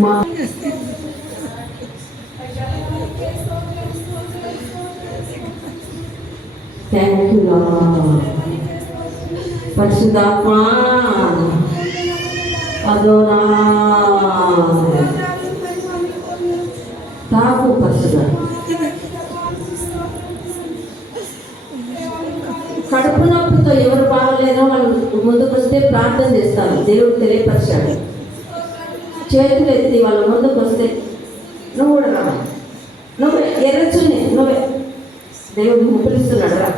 మా thank you పరిశుద్ధాత్మా అదోనా తాకు పరిశుద్ధ కడుపు నొప్పితో ఎవరు బాగలేదో వాళ్ళు ముందుకు వస్తే ప్రార్థన చేస్తాను. దేవుడు తెలియపరిచాడు. చేతులు ఎత్తి వాళ్ళ ముందుకు వస్తే నువ్వు కూడా రా నువ్వే ఎర్రచుని నువ్వే. దేవుడు నిన్ను పిలుస్తున్నాడు రా.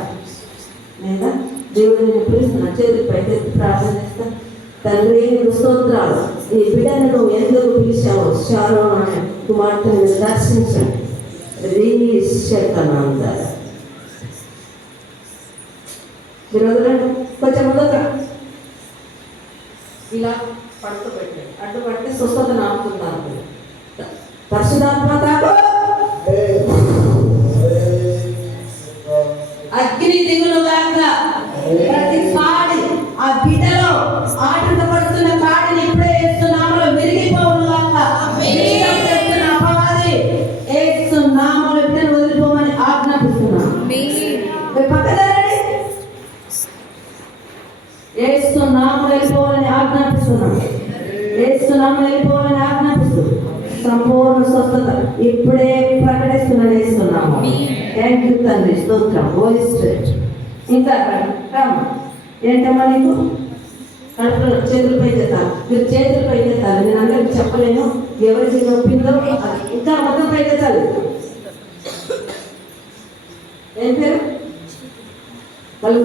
లేదా దేవుడు నిన్ను చేతులు పైకి ఎత్తి ప్రార్థన చేస్తా. తండ్రి నీకు స్తోత్రాలు. ఈ బిడ్డను నువ్వు ఎందుకు పిలిచావు శారో అని కుమార్తెను దర్శించండి. రిలీజ్ శేఖనాందారు మీరు ఈరోజు కొంచెం ముందుకు ఇలా పడుకోబెట్టండి అడ్డు స్వస్థత నాకుతున్నారు పరిశుధాత్మ అగ్ని దిగులు గాక ప్రతి ఆజ్ఞాపిస్తున్నాం ఏస్తున్నాము వెళ్ళిపోవాలని ఆజ్ఞాపిస్తున్నాం సంపూర్ణ స్వస్థత ఇప్పుడే ప్రకటిస్తున్నాను వేస్తున్నాము థ్యాంక్ యూ తండ్రి. స్తోత్రం. హోలీ ఇంకా రామ. ఏంటమ్మా నీకు? కడుపులో చేతులపై చేస్తాను మీరు చేతులపై చేస్తారు నేను అందరికి చెప్పలేను. ఎవరికి నొప్పిందో అది ఇంకా మొత్తం పై చేస్తారు ఏం పేరు? వాళ్ళు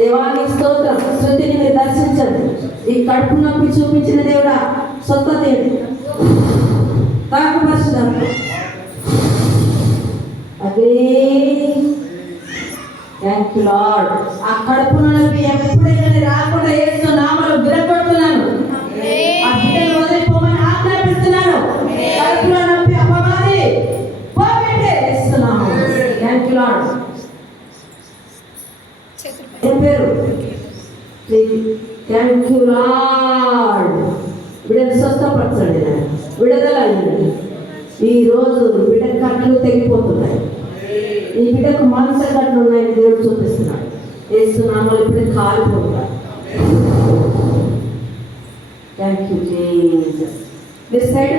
దేవానికి స్తోత్రం శృతిని మీరు దర్శించండి. ఈ కడుపు నొప్పి చూపించిన దేవుడా సొంత దేవుడు. తాకపరచుదాం అదే. థ్యాంక్ యూ లార్డ్ ఆ కడుపు నొప్పి ఎప్పుడైనా రాకుండా ఏస్తూ నామలు విరగొడుతున్నాను ఆ బిడ్డను వదిలిపోమని ఆజ్ఞాపిస్తున్నాను కడుపులో నొప్పి అపవాది పోగొట్టే వేస్తున్నాము థ్యాంక్ యూ లార్డ్ ఏం పేరు థ్యాంక్ యూ లార్డ్ బిడ్డను స్వస్థపరచండి నాయన. విడుదల అయింది ఈరోజు బిడ్డ కట్లు తెగిపోతున్నాయి. ఈ బిడ్డకు మాంస కట్లు ఉన్నాయని దేవుడు చూపిస్తున్నాడు. వేస్తున్నాము ఇప్పుడు కాలిపోతున్నాడు. Thank you Jesus this side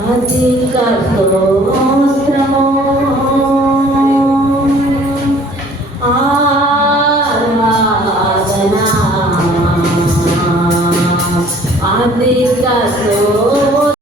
అధిక స్తోత్రము